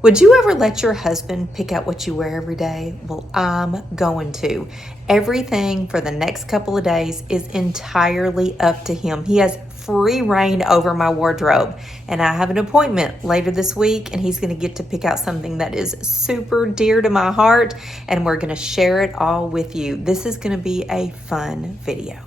Would you ever let your husband pick out what you wear every day? Well, I'm going to. Everything for the next couple of days is entirely up to him. He has free reign over my wardrobe. And I have an appointment later this week, and he's going to get to pick out something that is super dear to my heart, and we're going to share it all with you. This is going to be a fun video.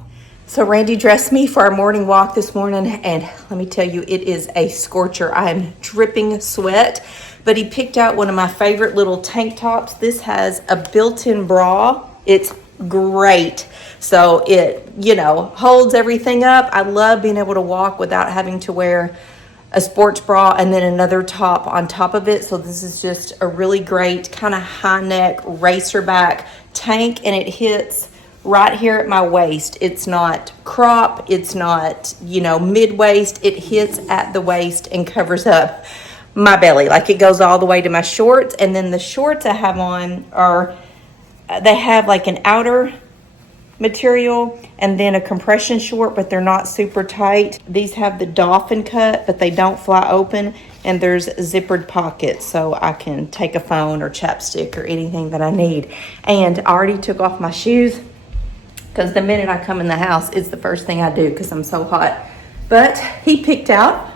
So Randy dressed me for our morning walk this morning, and let me tell you, it is a scorcher. I am dripping sweat. But he picked out one of my favorite little tank tops. This has a built-in bra. It's great. So it, holds everything up. I love being able to walk without having to wear a sports bra and then another top on top of it. So this is just a really great kind of high neck racer back tank, and it hits right here at my waist. It's not crop. It's not, mid waist. It hits at the waist and covers up my belly. Like it goes all the way to my shorts. And then the shorts I have on they have like an outer material and then a compression short, but they're not super tight. These have the dolphin cut, but they don't fly open, and there's zippered pockets so I can take a phone or chapstick or anything that I need. And I already took off my shoes because the minute I come in the house, it's the first thing I do because I'm so hot. But he picked out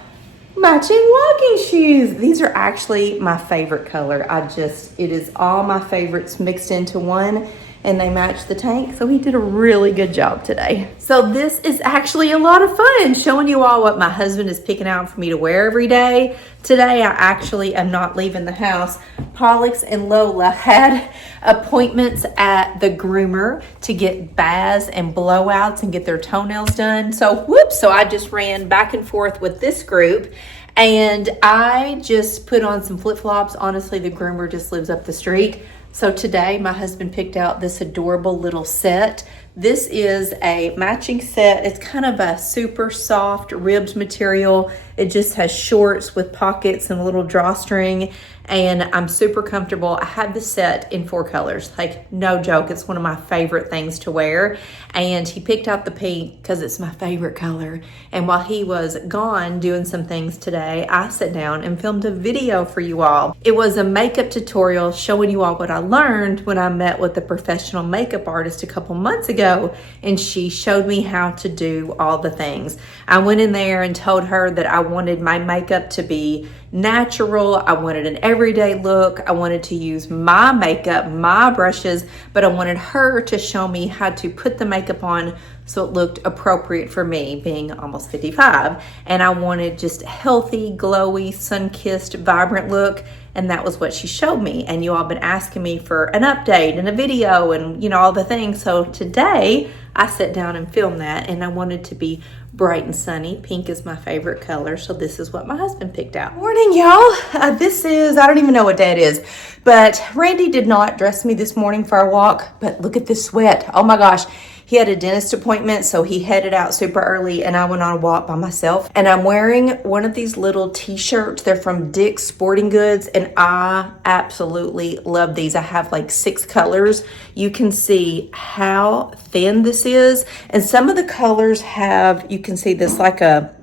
matching walking shoes. These are actually my favorite color. It is all my favorites mixed into one, and they match the tank. So he did a really good job today. So this is actually a lot of fun, showing you all what my husband is picking out for me to wear every day. Today, I actually am not leaving the house. Pollux and Lola had appointments at the groomer to get baths and blowouts and get their toenails done. So I just ran back and forth with this group, and I just put on some flip-flops. Honestly, the groomer just lives up the street. So today, my husband picked out this adorable little set. This is a matching set. It's kind of a super soft ribbed material. It just has shorts with pockets and a little drawstring, and I'm super comfortable. I have the set in 4 colors. Like, no joke, it's one of my favorite things to wear. And he picked out the pink because it's my favorite color. And while he was gone doing some things today, I sat down and filmed a video for you all. It was a makeup tutorial showing you all what I learned when I met with a professional makeup artist a couple months ago, and she showed me how to do all the things. I went in there and told her that I wanted my makeup to be natural. I wanted an everyday look. I wanted to use my makeup, my brushes, but I wanted her to show me how to put the makeup on so it looked appropriate for me, being almost 55. And I wanted just a healthy, glowy, sun-kissed, vibrant look. And that was what she showed me. And you all been asking me for an update and a video and, all the things. So today I sat down and filmed that, and I wanted to be bright and sunny. Pink is my favorite color. So this is what my husband picked out. Morning, y'all. This is, I don't even know what day it is, but Randy did not dress me this morning for our walk, but look at this sweat. Oh my gosh. He had a dentist appointment, so he headed out super early, and I went on a walk by myself. And I'm wearing one of these little t-shirts. They're from Dick's Sporting Goods, and I absolutely love these. I have like 6 colors. You can see how thin this is. And some of the colors have, you can see this like a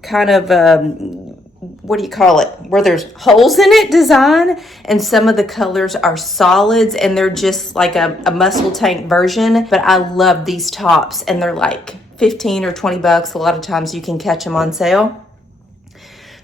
kind of, what do you call it, where there's holes in it design, and some of the colors are solids, and they're just like a muscle tank version. But I love these tops, and they're like 15 or 20 bucks. A lot of times you can catch them on sale.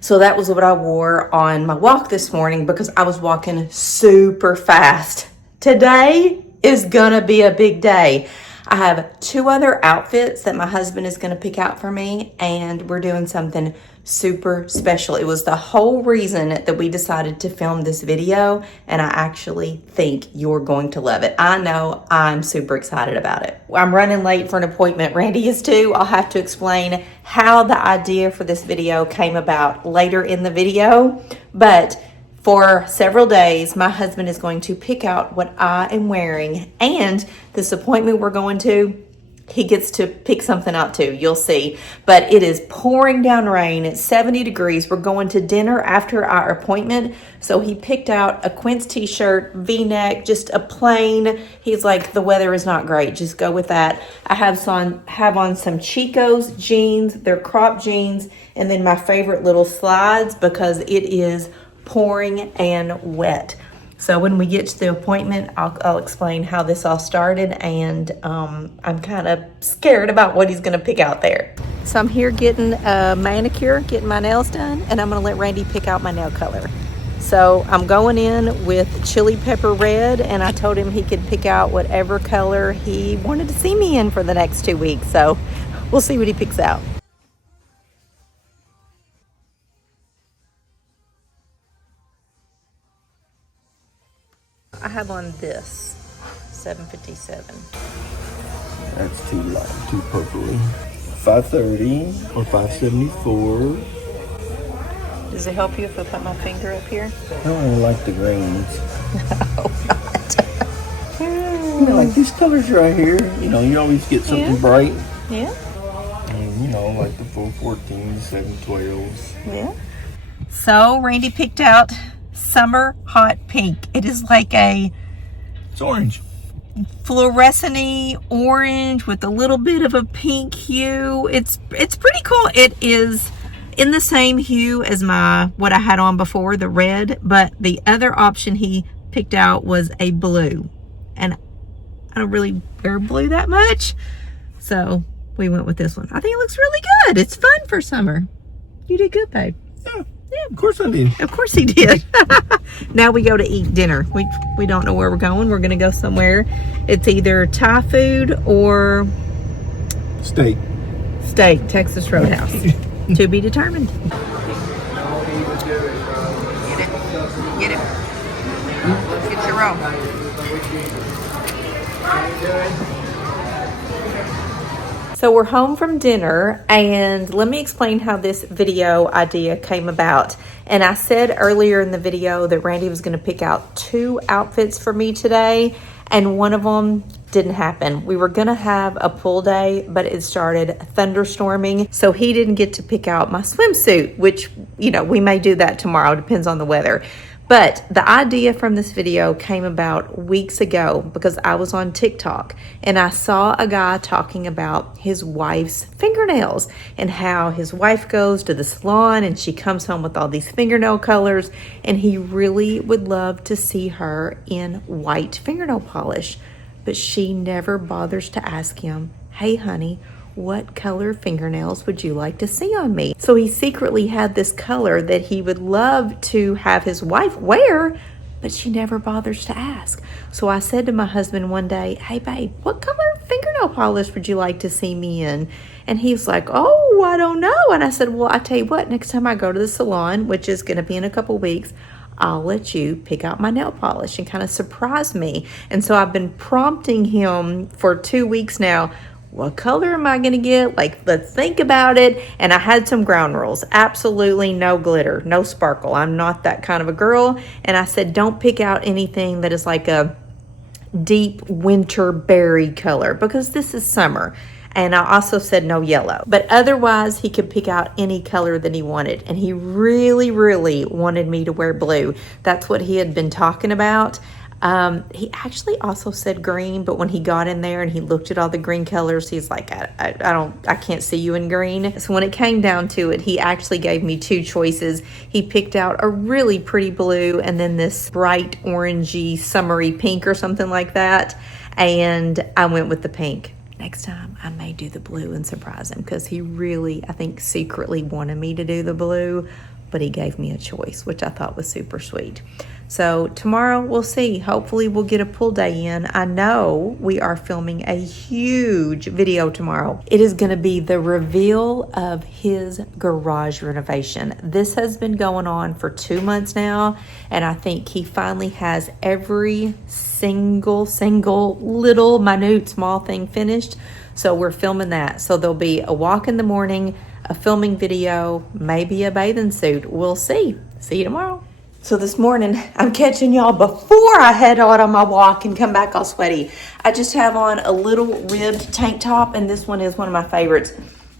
So that was what I wore on my walk this morning because I was walking super fast. Today is gonna be a big day. I have 2 other outfits that my husband is going to pick out for me, and we're doing something super special. It was the whole reason that we decided to film this video, and I actually think you're going to love it. I know I'm super excited about it. I'm running late for an appointment. Randy is too. I'll have to explain how the idea for this video came about later in the video, but for several days, my husband is going to pick out what I am wearing, and this appointment we're going to, he gets to pick something out too. You'll see. But it is pouring down rain. It's 70 degrees. We're going to dinner after our appointment. So he picked out a Quince t-shirt, V-neck, just a plain. He's like, the weather is not great. Just go with that. I have on some Chico's jeans. They're crop jeans. And then my favorite little slides because it is pouring and wet. So when we get to the appointment, I'll explain how this all started, and I'm kind of scared about what he's gonna pick out there. So I'm here getting a manicure, getting my nails done, and I'm gonna let Randy pick out my nail color. So I'm going in with chili pepper red, and I told him he could pick out whatever color he wanted to see me in for the next 2 weeks. So we'll see what he picks out. I have on this 757. That's too light, too purpley. 530 or 574. Does it help you if I put my finger up here? I don't really like the greens. No, not. You know, like these colors right here, you know, you always get something bright. Yeah. And, you know, like the 414s, 712s. Yeah. So Randy picked out Summer Hot Pink. It is like a It's orange. fluorescent-y orange with a little bit of a pink hue. It's pretty cool. It is in the same hue as what I had on before, the red, but the other option he picked out was a blue, and I don't really wear blue that much, so we went with this one. I think it looks really good. It's fun for summer. You did good, babe. Yeah, of course I did. Of course he did. Now we go to eat dinner. We don't know where we're going. We're gonna go somewhere. It's either Thai food or Steak. Texas Roadhouse. To be determined. Get it. Get it. Get your roll. So we're home from dinner, and let me explain how this video idea came about. And I said earlier in the video that Randy was going to pick out 2 outfits for me today, and one of them didn't happen. We were going to have a pool day, but it started thunderstorming, so he didn't get to pick out my swimsuit, which, you know, we may do that tomorrow, depends on the weather. But the idea from this video came about weeks ago because I was on TikTok and I saw a guy talking about his wife's fingernails and how his wife goes to the salon and she comes home with all these fingernail colors, and he really would love to see her in white fingernail polish. But she never bothers to ask him, "Hey honey, what color fingernails would you like to see on me?" So he secretly had this color that he would love to have his wife wear, but she never bothers to ask. So I said to my husband one day, "Hey babe, what color fingernail polish would you like to see me in?" And he was like, "Oh, I don't know." And I said, "Well, I tell you what, next time I go to the salon, which is going to be in a couple weeks, I'll let you pick out my nail polish and kind of surprise me." And so I've been prompting him for 2 weeks now. What color am I going to get? Like, let's think about it. And I had some ground rules. Absolutely no glitter, no sparkle. I'm not that kind of a girl. And I said, don't pick out anything that is like a deep winter berry color because this is summer. And I also said no yellow. But otherwise, he could pick out any color that he wanted. And he really, really wanted me to wear blue. That's what he had been talking about. He actually also said green, but when he got in there and he looked at all the green colors, he's like, I can't see you in green. So when it came down to it, he actually gave me 2 choices. He picked out a really pretty blue and then this bright orangey summery pink or something like that. And I went with the pink. Next time I may do the blue and surprise him because he really, I think, secretly wanted me to do the blue, but he gave me a choice, which I thought was super sweet. So tomorrow we'll see. Hopefully we'll get a pool day in. I know we are filming a huge video tomorrow. It is going to be the reveal of his garage renovation. This has been going on for 2 months now, and I think he finally has every single little minute small thing finished. So we're filming that. So there'll be a walk in the morning, a filming video, maybe a bathing suit. We'll see. See you tomorrow. So this morning, I'm catching y'all before I head out on my walk and come back all sweaty. I just have on a little ribbed tank top, and this one is one of my favorites.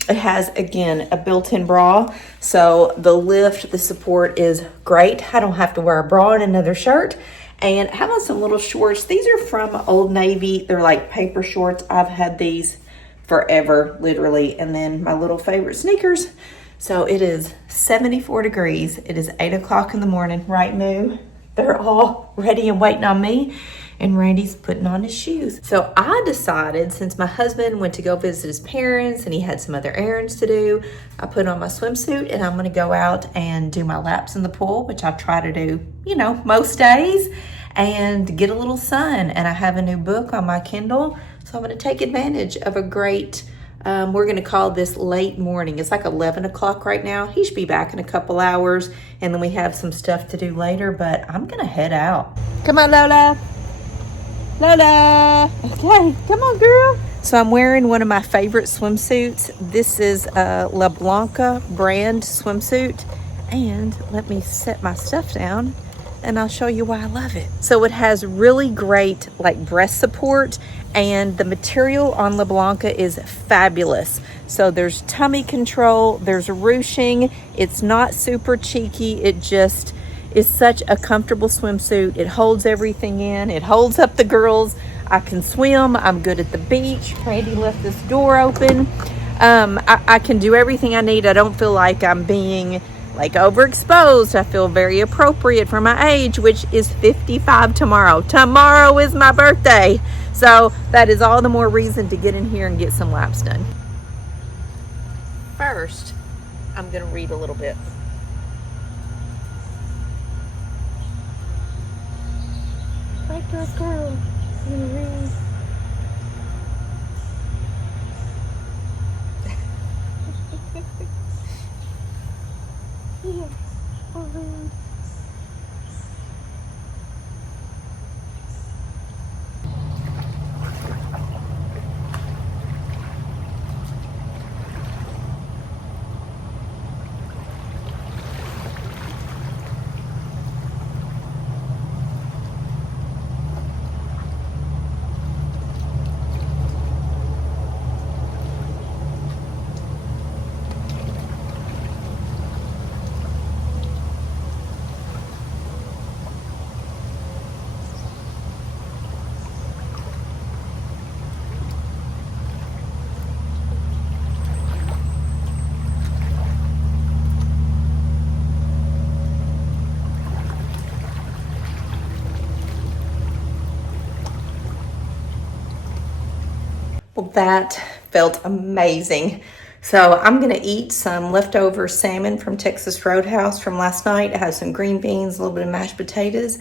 It has, again, a built-in bra, so the lift, the support is great. I don't have to wear a bra and another shirt. And I have on some little shorts. These are from Old Navy. They're like paper shorts. I've had these forever, literally. And then my little favorite sneakers. So it is 74 degrees. It is 8 o'clock in the morning. Right, Moo? They're all ready and waiting on me. And Randy's putting on his shoes. So I decided, since my husband went to go visit his parents and he had some other errands to do, I put on my swimsuit and I'm gonna go out and do my laps in the pool, which I try to do, you know, most days, and get a little sun. And I have a new book on my Kindle, so I'm gonna take advantage of a great, we're gonna call this late morning. It's like 11 o'clock right now. He should be back in a couple hours, and then we have some stuff to do later, but I'm gonna head out. Come on, Lola. Lola, okay, come on, girl. So I'm wearing one of my favorite swimsuits. This is a La Blanca brand swimsuit. And let me set my stuff down and I'll show you why I love it. So it has really great like breast support, and the material on La Blanca is fabulous. So there's tummy control, there's ruching. It's not super cheeky. It just is such a comfortable swimsuit. It holds everything in. It holds up the girls. I can swim. I'm good at the beach. Randy left this door open. I can do everything I need. I don't feel like I'm being like overexposed. I feel very appropriate for my age, which is 55 tomorrow. Tomorrow is my birthday. So that is all the more reason to get in here and get some laps done. First, I'm gonna read a little bit. Right, girl. I'm gonna read. Yeah, I'll read. Well, that felt amazing. So I'm gonna eat some leftover salmon from Texas Roadhouse from last night. It has some green beans, a little bit of mashed potatoes,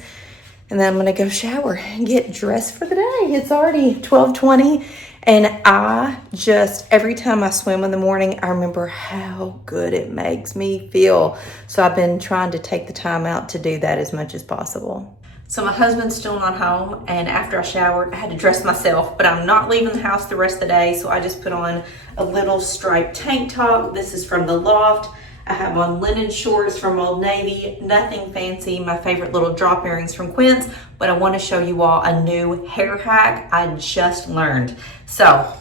and then I'm gonna go shower and get dressed for the day. It's already 12:20, and I just, every time I swim in the morning, I remember how good it makes me feel. So I've been trying to take the time out to do that as much as possible. So my husband's still not home, and after I showered, I had to dress myself, but I'm not leaving the house the rest of the day, so I just put on a little striped tank top. This is from the Loft. I have on linen shorts from Old Navy, nothing fancy. My favorite little drop earrings from Quince, but I want to show you all a new hair hack I just learned. So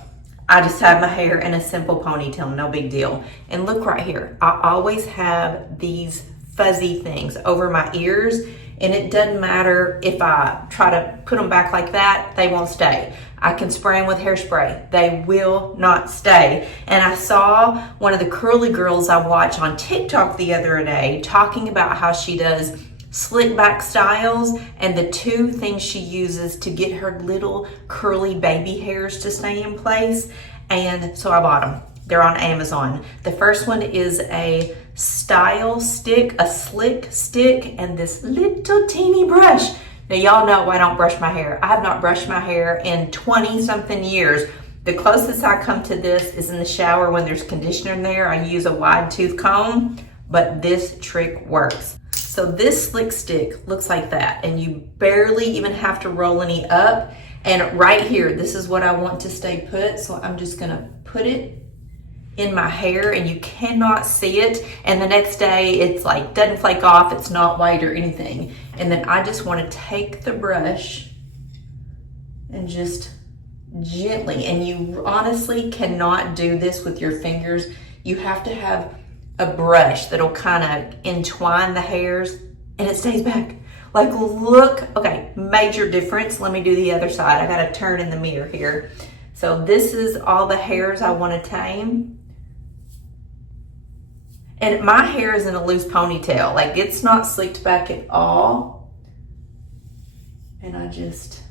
I just have my hair in a simple ponytail, no big deal. And look right here, I always have these fuzzy things over my ears, and it doesn't matter if I try to put them back like that, they won't stay. I can spray them with hairspray. They will not stay. And I saw one of the curly girls I watch on TikTok the other day talking about how she does slick back styles, and the two things she uses to get her little curly baby hairs to stay in place. And so I bought them. They're on Amazon. The first one is a style stick, a slick stick, and this little teeny brush. Now y'all know I don't brush my hair. I have not brushed my hair in 20 something years. The closest I come to this is in the shower when there's conditioner in there. I use a wide tooth comb, but this trick works. So this slick stick looks like that, and you barely even have to roll any up. And right here, this is what I want to stay put. So I'm just gonna put it in my hair, and you cannot see it, and the next day it's like doesn't flake off, it's not white or anything. And then I just want to take the brush and just gently, and you honestly cannot do this with your fingers. You have to have a brush that'll kind of entwine the hairs, and it stays back. Like, look, okay, major difference. Let me do the other side. I gotta turn in the mirror here. So this is all the hairs I want to tame. And my hair is in a loose ponytail. Like, it's not slicked back at all. And I just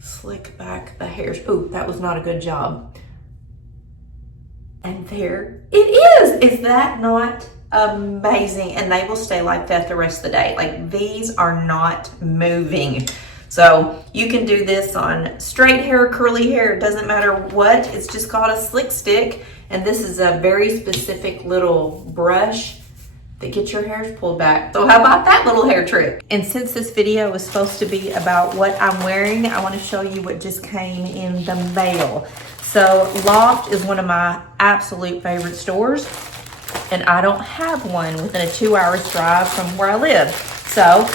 slick back the hairs. Ooh, that was not a good job. And there it is. Is that not amazing? And they will stay like that the rest of the day. Like, these are not moving. So you can do this on straight hair, curly hair, it doesn't matter what. It's just called a slick stick. And this is a very specific little brush that gets your hairs pulled back. So how about that little hair trick? And since this video is supposed to be about what I'm wearing, I want to show you what just came in the mail. So Loft is one of my absolute favorite stores, and I don't have one within a 2-hour drive from where I live. So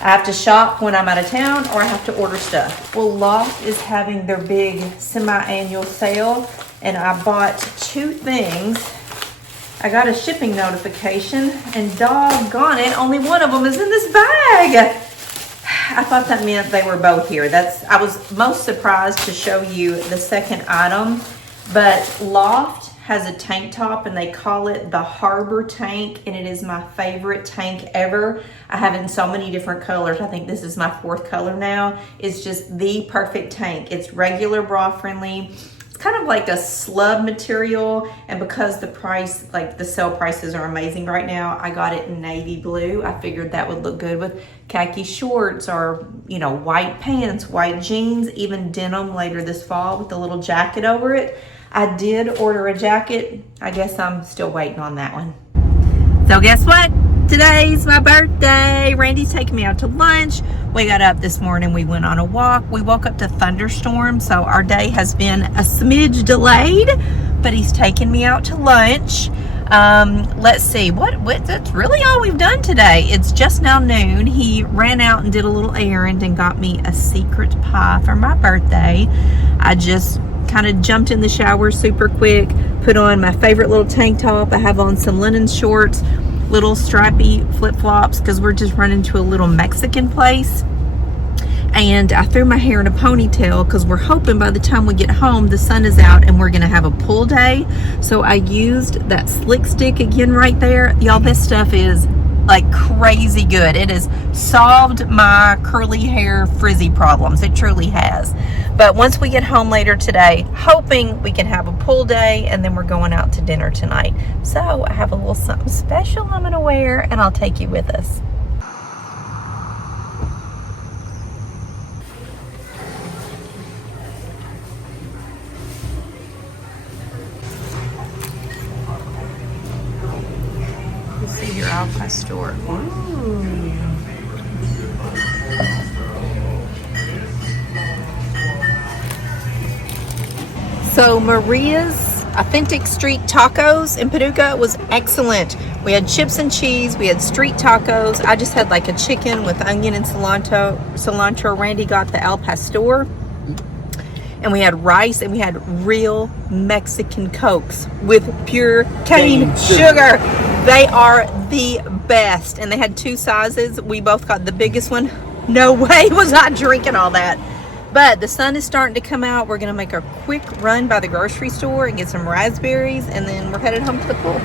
I have to shop when I'm out of town, or I have to order stuff. Well, Loft is having their big semi-annual sale, and I bought 2 things. I got a shipping notification, and doggone it, only one of them is in this bag. I thought that meant they were both here. I was most surprised to show you the second item, but Loft has a tank top, and they call it the Harbor Tank, and it is my favorite tank ever. I have it in so many different colors. I think this is my 4th color now. It's just the perfect tank. It's regular bra friendly. It's kind of like a slub material, and because the price, like the sale prices are amazing right now, I got it in navy blue. I figured that would look good with khaki shorts or, you know, white pants, white jeans, even denim later this fall with a little jacket over it. I did order a jacket. I guess I'm still waiting on that one. So guess what? Today's my birthday. Randy's taking me out to lunch. We got up this morning. We went on a walk. We woke up to thunderstorms, so our day has been a smidge delayed, but he's taking me out to lunch. Let's see. That's really all we've done today. It's just now noon. He ran out and did a little errand and got me a secret pie for my birthday. I just kind of jumped in the shower super quick, put on my favorite little tank top. I have on some linen shorts, little stripy flip-flops, because we're just running to a little Mexican place. And I threw my hair in a ponytail because we're hoping by the time we get home the sun is out and we're gonna have a pool day. So I used that slick stick again right there. Y'all, this stuff is like crazy good. It has solved my curly hair frizzy problems. It truly has. But once we get home later today, hoping we can have a pool day, and then we're going out to dinner tonight. So I have a little something special I'm gonna wear, and I'll take you with us. See your Alpha store. Ooh. So Maria's Authentic Street Tacos in Paducah was excellent. We had chips and cheese. We had street tacos. I just had like a chicken with onion and cilantro. Randy got the al pastor. And we had rice, and we had real Mexican Cokes with pure cane sugar. They are the best. And they had 2 sizes. We both got the biggest one. No way was I drinking all that. But the sun is starting to come out. We're going to make a quick run by the grocery store and get some raspberries, and then we're headed home to the pool.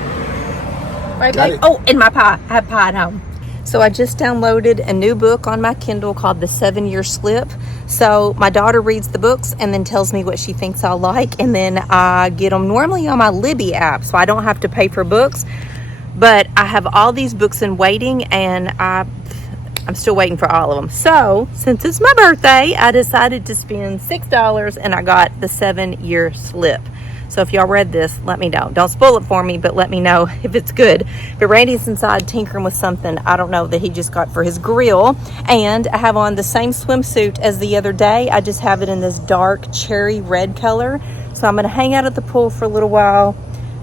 Right, babe? Oh, and my pie. I have pie at home. So I just downloaded a new book on my Kindle called The 7-Year Slip. So my daughter reads the books and then tells me what she thinks I'll like, and then I get them normally on my Libby app, so I don't have to pay for books. But I have all these books in waiting, and I'm still waiting for all of them. So since it's my birthday, I decided to spend $6, and I got The 7-Year Slip. So if y'all read this, let me know. Don't spoil it for me, but let me know if it's good. But Randy's inside tinkering with something, I don't know, that he just got for his grill. And I have on the same swimsuit as the other day. I just have it in this dark cherry red color. So I'm going to hang out at the pool for a little while,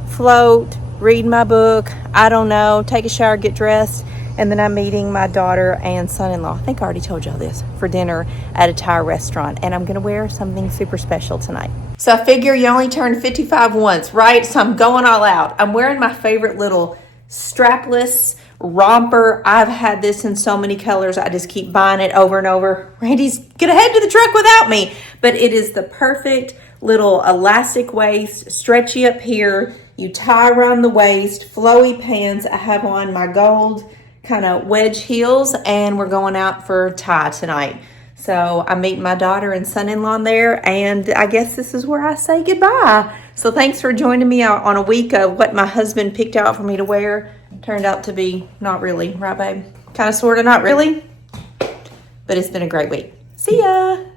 float, read my book, I don't know, take a shower, get dressed. And then I'm meeting my daughter and son-in-law, I think I already told y'all this, for dinner at a Thai restaurant. And I'm going to wear something super special tonight. So I figure you only turn 55 once, right? So I'm going all out. I'm wearing my favorite little strapless romper. I've had this in so many colors. I just keep buying it over and over. Randy's going to head to the truck without me. But it is the perfect little elastic waist, stretchy up here. You tie around the waist, flowy pants. I have on my gold kind of wedge heels, and we're going out for Thai tonight. So I'm meeting my daughter and son-in-law there, and I guess this is where I say goodbye. So thanks for joining me out on a week of what my husband picked out for me to wear. Turned out to be not really, right babe? Kind of, sort of, not really. But it's been a great week. See ya!